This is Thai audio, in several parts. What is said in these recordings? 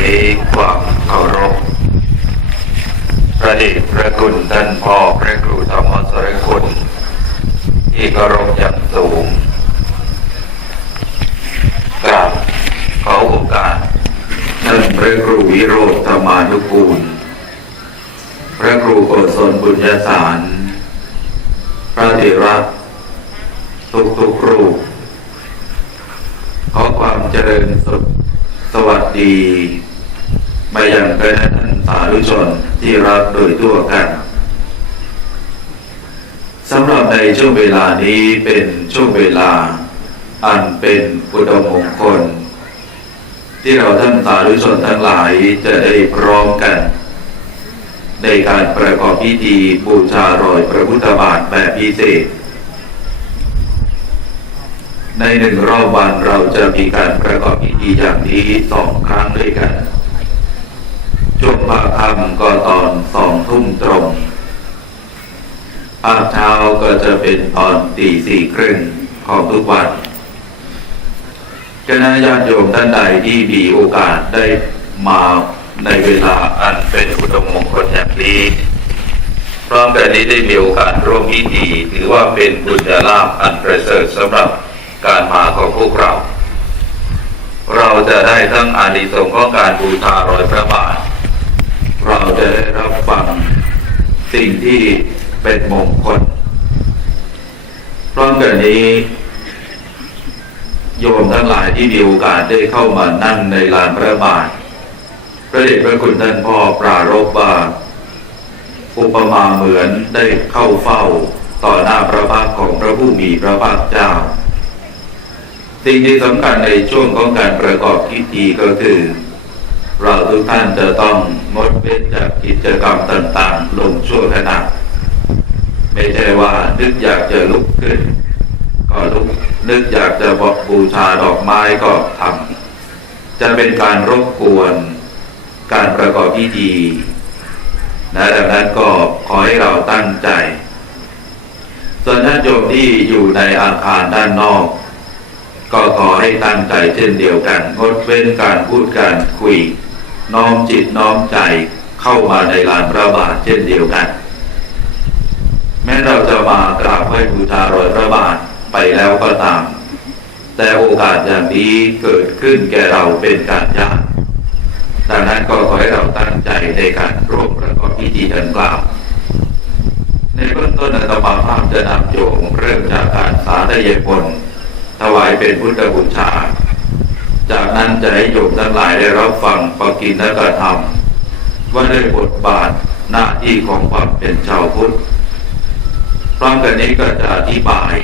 ยความเคารพพระเดชพระคุณท่านพ่อพระครูธรรมสรคุณ ที่เคารพอย่างสูงกราบขอโอกาสท่านพระครูวิโรธธรรมานุกูล พระครูโกศลบุญญาสาร พระเถระทุกทุกรูปขอความเจริญสุขสวัสดี มายังคณะท่านสาธุชนที่รักโดยทั่วกันสำหรับในช่วงเวลานี้เป็นช่วงเวลา อันเป็นอุดมมงคล ที่เราท่านสาธุชนทั้งหลายจะได้พร้อมกัน ในการประกอบพิธีบูชารอยพระพุทธบาทแบบพิเศษ ในหนึ่งรอบวันเราจะมีการประกอบพิธีอย่างนี้สองครั้งด้วยกัน ช่วงภาคค่ำก็ตอนสองทุ่มตรงภาคเช้าก็จะเป็นตอนตีสี่ครึ่งของทุกวันคณะญาติโยมท่านใดที่มีโอกาสได้มาในเวลาอันเป็นอุดมมงคลอย่างนี้พร้อมกันนี้ได้มีโอกาสร่วมพิธีถือว่าเป็นบุญญาลาภอันประเสริฐสำหรับการมาของพวกเรา เราจะได้ทั้งอานิสงส์ของการบูชารอยพระบาท เราจะได้รับฟังสิ่งที่เป็นมงคลพร้อมกันนี้ โยมทั้งหลายที่มีโอกาสได้เข้ามานั่งในลานพระบาทพระเดชพระคุณท่านพ่อปรารภว่าอุปมาเหมือนได้เข้าเฝ้าต่อหน้าพระพักของพระผู้มีพระภาคเจ้า สิ่งที่สำคัญในช่วงของการประกอบพิธีก็คือ เราทุกท่านจะต้องงดเว้นจากกิจกรรมต่างๆ ลงชั่วขณะไม่ใช่ว่านึกอยากจะลุกขึ้น ก็ลุกนึกอยากจะบอกบูชาดอกไม้ก็ทำจะเป็นการรบกวนการประกอบพิธีนะดังนั้นก็ขอให้เราตั้งใจส่วนญาติโยมที่อยู่ในอาคารด้านนอก ก็ขอให้ตั้งใจเช่นเดียวกันงดเว้นการพูดการคุย น้อมจิตน้อมใจเข้ามาในลานพระบาทเช่นเดียวกัน แม้เราจะมากราบไหว้บูชารอยพระบาทไปแล้วก็ตาม แต่โอกาสอย่างนี้เกิดขึ้นแก่เราเป็นการยากดังนั้นก็ขอให้เราตั้งใจในการร่วมประกอบพิธีดังกล่าว ในเบื้องต้นอาตมาภาพจะนำโยมเริ่มจากการสาธยายผลถวายเป็นพุทธบูชา จากนั้นจะให้โยมทั้งหลายได้รับฟังปกินและกระทำว่าด้วยบทบาทหน้าที่ของความเป็นชาวพุทธพร้อมกันนี้ก็จะอธิบาย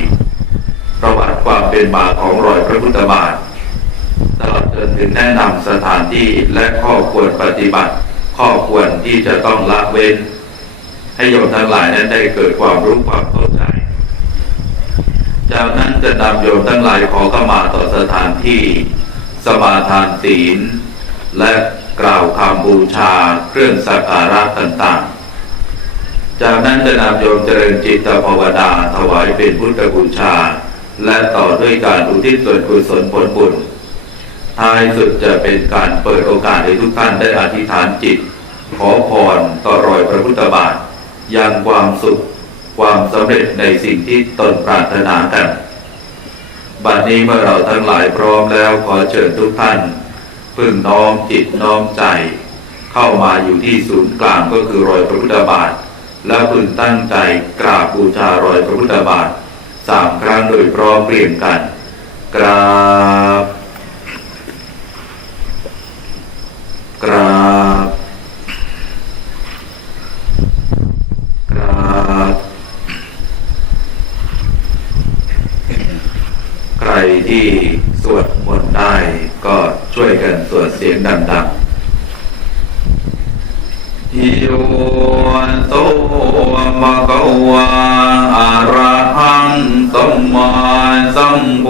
ประวัติความเป็นมาของรอยพระพุทธบาทตลอดจนถึงแนะนำสถานที่และข้อควรปฏิบัติ ข้อควรที่จะต้องละเว้น ให้โยมทั้งหลายนั้นได้เกิดความรู้ความเข้าใจ จากนั้นจะนำโยมทั้งหลายขอเข้ามาต่อสถานที่ สมาทานศีล และกล่าวคำบูชาเครื่องสักการะต่างๆ จากนั้นจะนำโยมเจริญจิตภาวนาถวายเป็นพุทธบูชา และต่อด้วยการอุทิศส่วนกุศลผลบุญท้ายสุดจะเป็นการเปิดโอกาสให้ทุกท่านได้อธิษฐานจิต ขอพรต่อรอยพระพุทธบาทยังความสุขความสำเร็จในสิ่งที่ตนปรารถนากัน บัดนี้เมื่อเราทั้งหลายพร้อมแล้วขอเชิญทุกท่าน พึ่งน้อมจิตน้อมใจ เข้ามาอยู่ที่ศูนย์กลางก็คือรอยพระพุทธบาท และพึงตั้งใจกราบบูชารอยพระพุทธบาทสามครั้งโดยพร้อมเพรียงกัน กราบ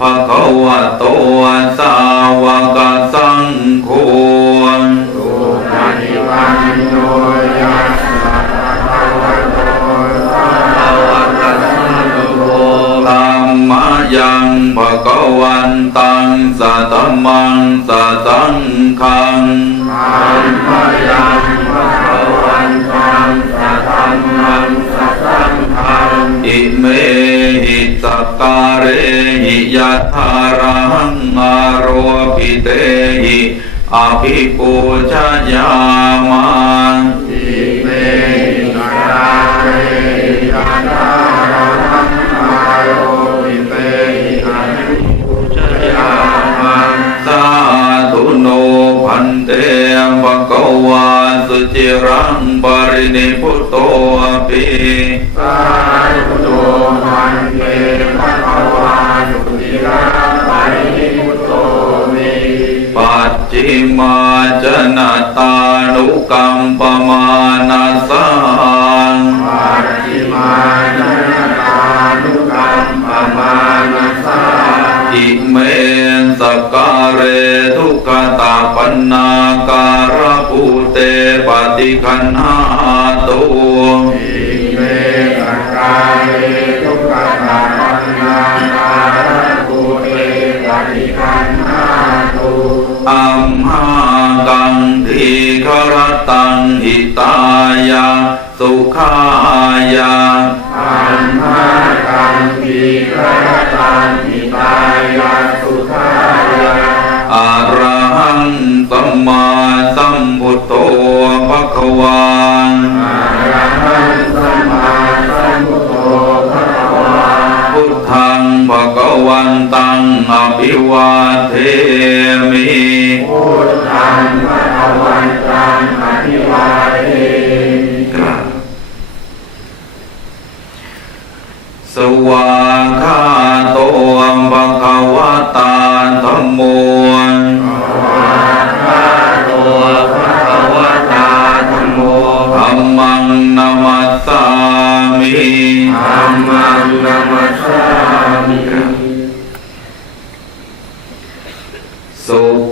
ภะคะวะโตสาวกสังโฆสุปฏิปันโนยัสสะภะคะวะโตสาวกสังโฆธัมมายังภะคะวันตังสัตตมังสัตสังฆัง กการะหิยัตถารังอารวปิเตหิอภิปูชยามาอิเมนะราเรยันตารังอารวิเตหิอันปุจยามันสาธุโนพันเตภะคะวาสุจิรังปรินิพุโตปิสาธุโน กัมปมานาสังปัจิมานันตานุกัมปมานาสังอิเมสการเรทุกขตาปันนาการะภูเตปฏิคันหาตุอิเมสการ ตังหิตายาสุขายาอัมหากังปีกระตังอิตายาสุขายาอะระหังสัมมาสัมพุทโธภะคะวาอะระหังสัมมาสัมพุทโธภะคะวาพุทธังภะคะวันตังอภิวาเทมิพุทธังภะคะวันตัง อ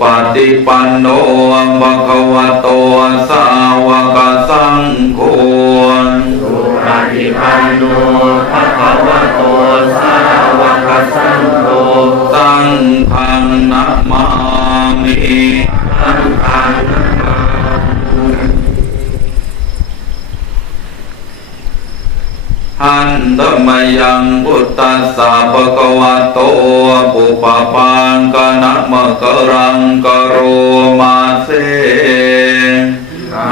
ปฏิปันโนภะคะวะโตสาวกสังโฆสุปฏิปันโนภะคะวะโตสาวกสังโฆสังฆั หันตมยังพุทธัสสะภะคะวะโตปุปปังกนะมะกรังกโรมาเส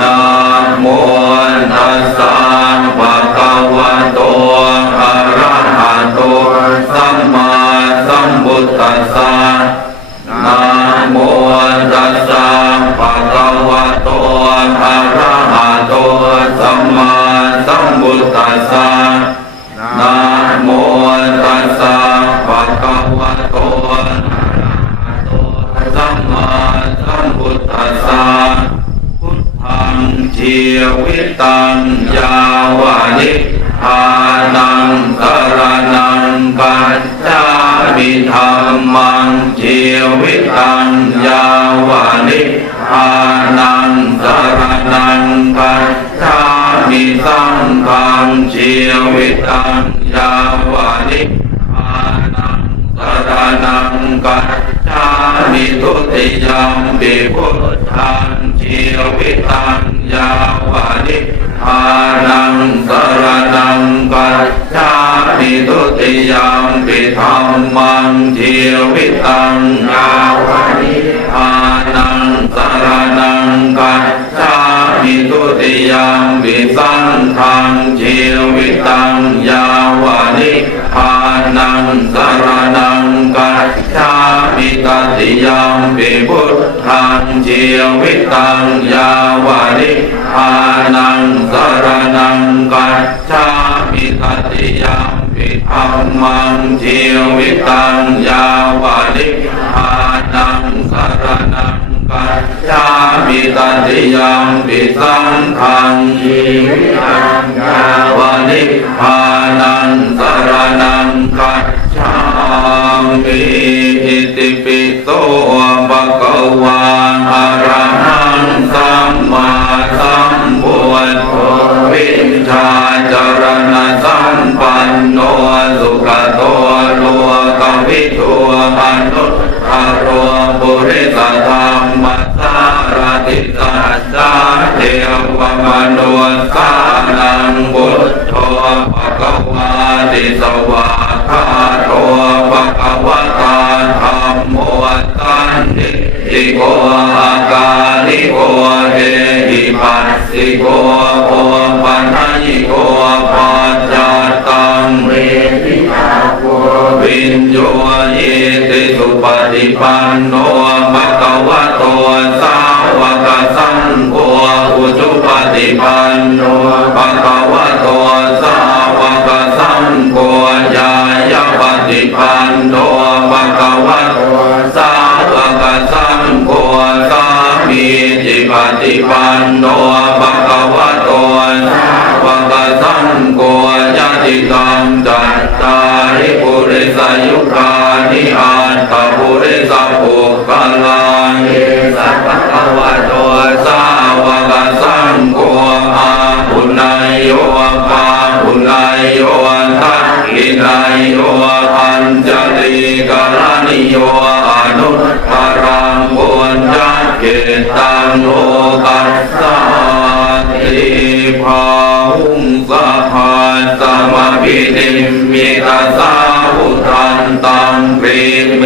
นะโมตัสสะภะคะวะโตอะระหะโตสัมมาสัมพุทธัสสะนะโมตัสสะภะคะวะโตอะระหะโตสัมมาสัมพุทธัสสะ วิตังยาวานิทานังสรณังกัจจามิธรรมังชีวิตังยาวานิทานังสรณังกัจจามิสังฆังชีวิตังยาวานิทานังสรณังกัจจามิทุติยมปิพุทธังชีวิตัง ยาวานิทานังสรณังกัจจามิทุติยามปิธรรมังชีวิตังยาวานิทานังสรณังกัจจามิทุติยามปิสังฆัง ยมปิพุทธังชีวิตังยาวานิทานังสรณังกัจจามิตติยมปิธรรมังชีวิตังยาวานิทานังสรณังกัจจามิตติยมปิสังฆังชีวิตังยาวานิพานังสรณังกัจ มิอิติปิโสภะคะวะอะระหังสัมมาสัมพุทโธวิชชาจาร อิ นายโยอัญจลิกาลานิโยอนุตรังบุญญาเกตังโลกัสสาติภาหุงสะพานสมพินิมิตาสาวุทันตังปรีเม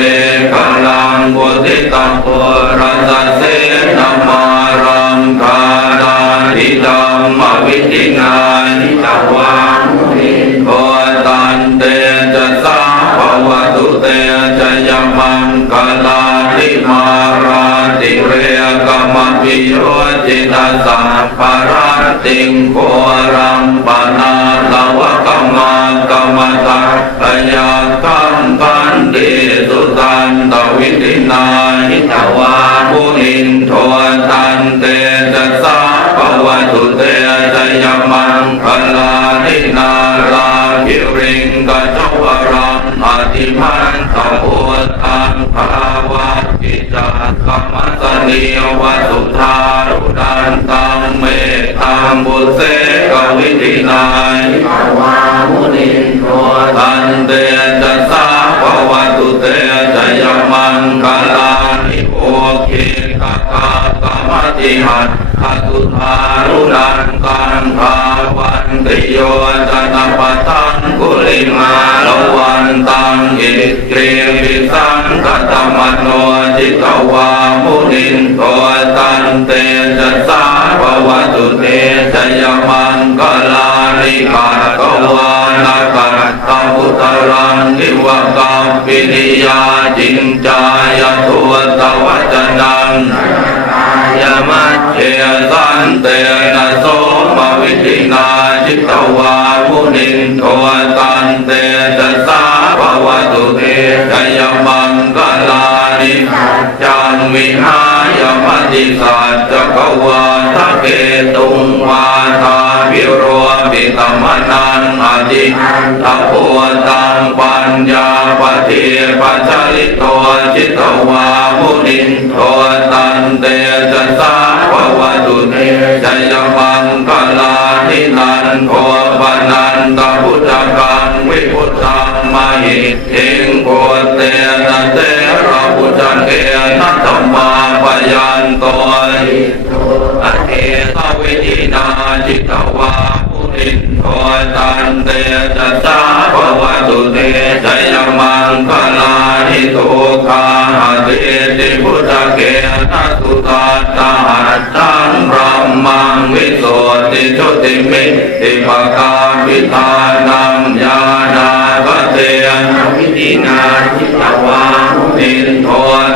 ฆลังบุติตังปุรัสเสนมารังกาดานิดัมมวิติงานิตวา ลาติมาราติเรกมปิโยจิตาสัพปาราติงโกรังปนาลวะกมังกมตัปยาคัมปันติสุตันตวิตินาหิตวามุนินโทตันเตจะสาภวตุเตจะยมังกลานินาลาภิริงกัจวรังิมันตโพตังภาวะกิจักขมัสนิวสุธารุดันตังเมตตังบุเสกวิตินายภาวะมุนินโทตันเตจะสสาภวตุเตจยมังกาลานิโอเคกกา กมติหัตถตุธารุดันกันทาวันติโยจันปตังกุลิมาลวันตังอิเกรียปิสังกตมโนจิตวามุนินโตตันเตจะสาภวตุเตจะยมังกลา นิกาตวานาคัตตาพุตรังนิวกัมปินิยาจินจายทุตวัจนังยามัจเจสันเตนะโสมวิธินาจิตวามุนินโทตันเตจะสาภวตุเตจยมังกลานิจันวิหายมติสัจจกวาทะเกตุง ปิตมนังอธิตะโพตังปัญญาปฏิปัจจิโตจิตวามุนินโทตันเตจะสาภวตุเตจยมังกลานินันโทปนันตพุทธกังวิพุทธังมหิเองโกเตนะเตระพุทธเกนัตมาปยันโตอเทตวิธินาจิต อินโทตันเตจะสาภวตุเตจยมังกลานิโตคาหะเตติพุทธเกนัตุตาตาหัตตังพรหมังวิโสติจุติมิติภกาวิธานังญาณาปเตนวิธินาจิตวามุนินโท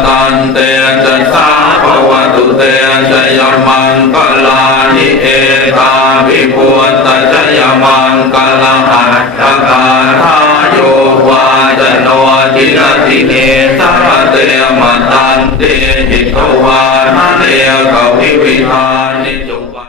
ตันเตจะสาภวตุเตจยมังกลานิเอตาภิพุ 让大家